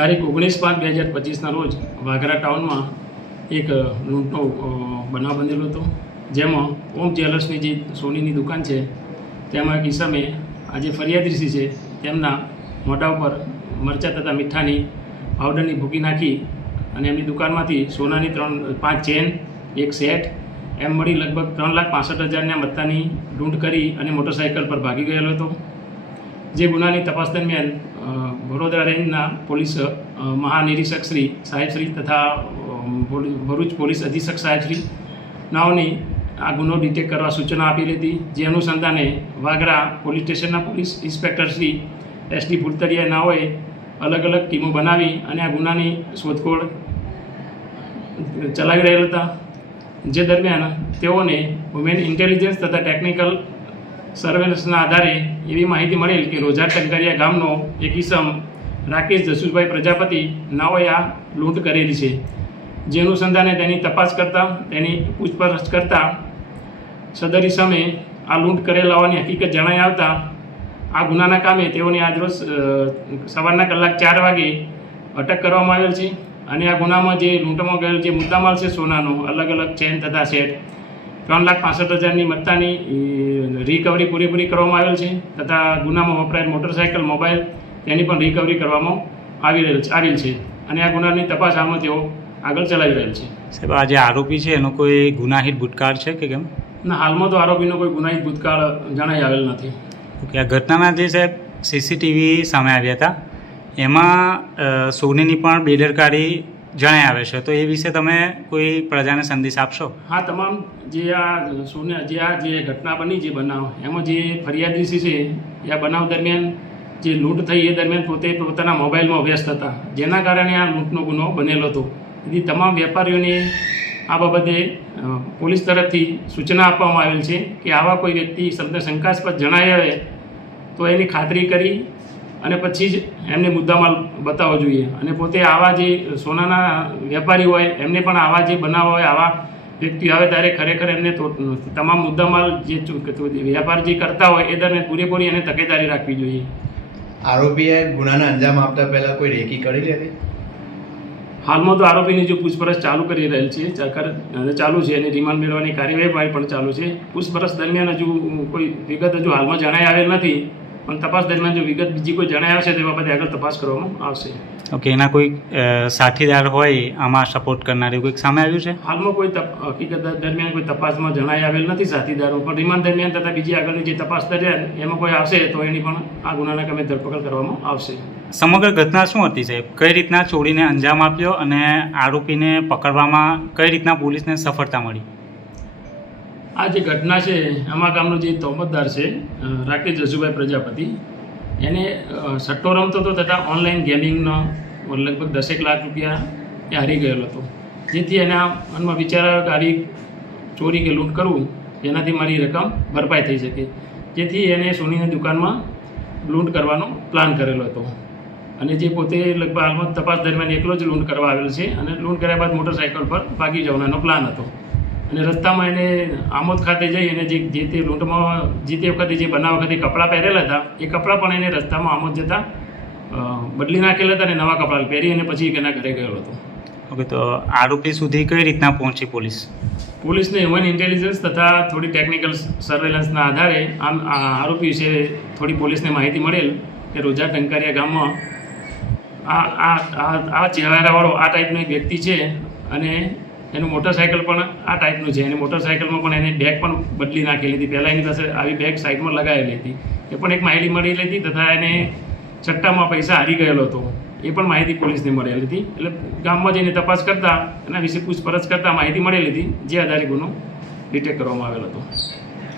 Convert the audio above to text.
તારીખ 19/5/2025ના રોજ વાગરા ટાઉનમાં એક લૂંટનો બનાવ બનેલો હતો, જેમાં ઓમ જ્વેલર્સની જે સોનીની દુકાન છે તેમાં એક ઈસમે આજે ફરિયાદી છે તેમના મોઢા ઉપર મરચાં તથા મીઠાની પાવડરની ભૂકી નાખી અને એમની દુકાનમાંથી સોનાની 5 ચેન, એક સેટ એમ મળી લગભગ 3,65,000ના મત્તાની લૂંટ કરી અને મોટરસાઇકલ પર ભાગી ગયેલો હતો. જે ગુનાની તપાસ દરમિયાન વડોદરા રેન્જના પોલીસ મહાનિરીક્ષક શ્રી સાહેબશ્રી તથા ભરૂચ પોલીસ અધિક્ષક સાહેબશ્રી નાઓની આ ગુનો ડિટેક્ટ કરવા સૂચના આપેલી હતી. જે અનુસંધાને વાગરા પોલીસ સ્ટેશનના police inspector Shri SD Phultariya નાઓએ અલગ અલગ ટીમો બનાવી અને આ ગુનાની શોધખોળ ચલાવી રહેલા હતા. જે દરમિયાન તેઓને વુમેન ઇન્ટેલિજન્સ તથા ટેકનિકલ સર્વેલન્સના આધારે એવી માહિતી મળેલ કે રોજા ટંકારિયા ગામનો એક ઈસમ રાકેશ જસુભાઈ પ્રજાપતિ નાઓએ આ લૂંટ કરેલી છે. જે અનુસંધાને તેની તપાસ કરતાં તેની પૂછપરછ કરતાં સદર ઈસમે આ લૂંટ કરેલ હોવાની હકીકત જણાઈ આવતા આ ગુનાના કામે તેઓની આજરોજ સવારના કલાક 4 વાગે અટક કરવામાં આવેલ છે. અને આ ગુનામાં જે લૂંટમાં ગયેલ જે મુદ્દામાલ છે સોનાનો અલગ અલગ ચેન તથા સેટ 3,65,000ની મત્તાની રિકવરી પૂરેપૂરી કરવામાં આવેલ છે તથા ગુનામાં વપરાયેલ મોટરસાઇકલ, મોબાઈલ તેની પણ રિકવરી કરવામાં આવેલ છે. અને આ ગુનાની તપાસ હાલમાં તેઓ આગળ ચલાવી રહેલ છે. સાહેબ, આ જે આરોપી છે એનો કોઈ ગુનાહિત ભૂતકાળ છે કે કેમ? ના, હાલમાં તો આરોપીનો કોઈ ગુનાહિત ભૂતકાળ જણાઈ આવેલ નથી. ઓકે, આ ઘટનાના જે સાહેબ CCTV સામે આવ્યા હતા એમાં સોનીની પણ બેદરકારી જણાઈ આવે છે, તો એ વિશે તમે કોઈ પ્રજાને સંદેશ આપશો? હા, તમામ જે આ ઘટના બની, જે બનાવ એમાં જે ફરિયાદી છે એ આ બનાવ દરમિયાન જે લૂંટ થઈ એ દરમિયાન પોતે પોતાના મોબાઈલમાં વ્યસ્ત હતા, જેના કારણે આ લૂંટનો ગુનો બનેલો હતો. તેથી તમામ વેપારીઓને આ બાબતે પોલીસ તરફથી સૂચના આપવામાં આવેલ છે કે આવા કોઈ વ્યક્તિ શંકાસ્પદ જણાઈ આવે તો એની ખાતરી કરી અને પછી જ એમને મુદ્દામાલ બતાવવો જોઈએ. અને પોતે આવા જે સોનાના વેપારી હોય એમને પણ આવા જે બનાવ હોય, આવા વ્યક્તિ આવે ત્યારે ખરેખર એમને તમામ મુદ્દામાલ જે વેપાર જે કરતા હોય એ દરમિયાન પૂરેપૂરી એને તકેદારી રાખવી જોઈએ. આરોપીએ ગુનાને અંજામ આપતા પહેલાં કોઈ રેકી કરેલી હતી? હાલમાં તો આરોપીની જો પૂછપરછ ચાલુ કરી રહેલ છે, ચાલુ છે અને રિમાન્ડ મેળવવાની કાર્યવાહી પણ ચાલુ છે. પૂછપરછ દરમિયાન હજુ કોઈ વિગત હજુ હાલમાં જણાઈ આવેલ નથી, પણ તપાસ દરમિયાન જો વિગત બીજી કોઈ જણાઈ આવશે તે બાબતે આગળ તપાસ કરવામાં આવશે. ઓકે, એના કોઈ સાથીદાર હોય આમાં સપોર્ટ કરનારી કોઈક સામે આવ્યું છે? હાલમાં કોઈ હકીકત દરમિયાન કોઈ તપાસમાં જણાઈ આવેલ નથી સાથીદારો, પણ રિમાન્ડ દરમિયાન તથા બીજી આગળની જે તપાસ દરમિયાન એમાં કોઈ આવશે તો એની પણ આ ગુનાના કામે ધરપકડ કરવામાં આવશે. સમગ્ર ઘટના શું હતી સાહેબ? કઈ રીતના ચોરીને અંજામ આપ્યો અને આરોપીને પકડવામાં કઈ રીતના પોલીસને સફળતા મળી? આ જે ઘટના છે આમાં ગામનો જે તોમતદાર છે રાકેશ જસુભાઈ પ્રજાપતિ, એને સટ્ટો રમતો હતો તથા ઓનલાઈન ગેમિંગનો લગભગ 10 લાખ રૂપિયા એ હારી ગયેલો હતો. જેથી એના મનમાં વિચાર આવ્યો કે આરી ચોરી કે લૂંટ કરવું જેનાથી મારી રકમ ભરપાઈ થઈ શકે. જેથી એને સોનીની દુકાનમાં લૂંટ કરવાનો પ્લાન કરેલો હતો. અને જે પોતે લગભગ હાલમાં તપાસ દરમિયાન એકલો જ લૂંટ કરવા આવેલ છે અને લૂંટ કર્યા બાદ મોટરસાઇકલ પર ભાગી જવાનો પ્લાન હતો. અને રસ્તામાં એને આમોદ ખાતે જઈ અને જે તે લૂંટમાં જે તે વખતે જે બનાવ વખતે કપડાં પહેરેલા હતા એ કપડાં પણ એને રસ્તામાં આમોદ જતાં બદલી નાખેલા હતા અને નવા કપડાં પહેરી અને પછી એના ઘરે ગયેલો હતો. ઓકે, તો આરોપી સુધી કઈ રીતના પહોંચી પોલીસ? પોલીસને હ્યુમન ઇન્ટેલિજન્સ તથા થોડી ટેકનિકલ સર્વેલન્સના આધારે આરોપી વિશે થોડી પોલીસને માહિતી મળેલ કે રોજા ટંકારિયા ગામમાં આ ચહેરાવાળો આ ટાઈપનો એક વ્યક્તિ છે અને એનું મોટરસાઇકલ પણ આ ટાઈપનું છે. અને મોટરસાઇકલમાં પણ એને બેગ પણ બદલી નાખેલી હતી. પહેલાં એની પાસે આવી બેગ સાઈડમાં લગાવેલી હતી, એ પણ એક માહિતી મળેલી હતી. તથા એને સટ્ટામાં પૈસા હારી ગયેલો હતો એ પણ માહિતી પોલીસને મળેલી હતી. એટલે ગામમાં જઈને તપાસ કરતાં એના વિશે પૂછપરછ કરતાં માહિતી મળેલી હતી, જે આધારે ગુનો ડિટેક્ટ કરવામાં આવેલો હતો.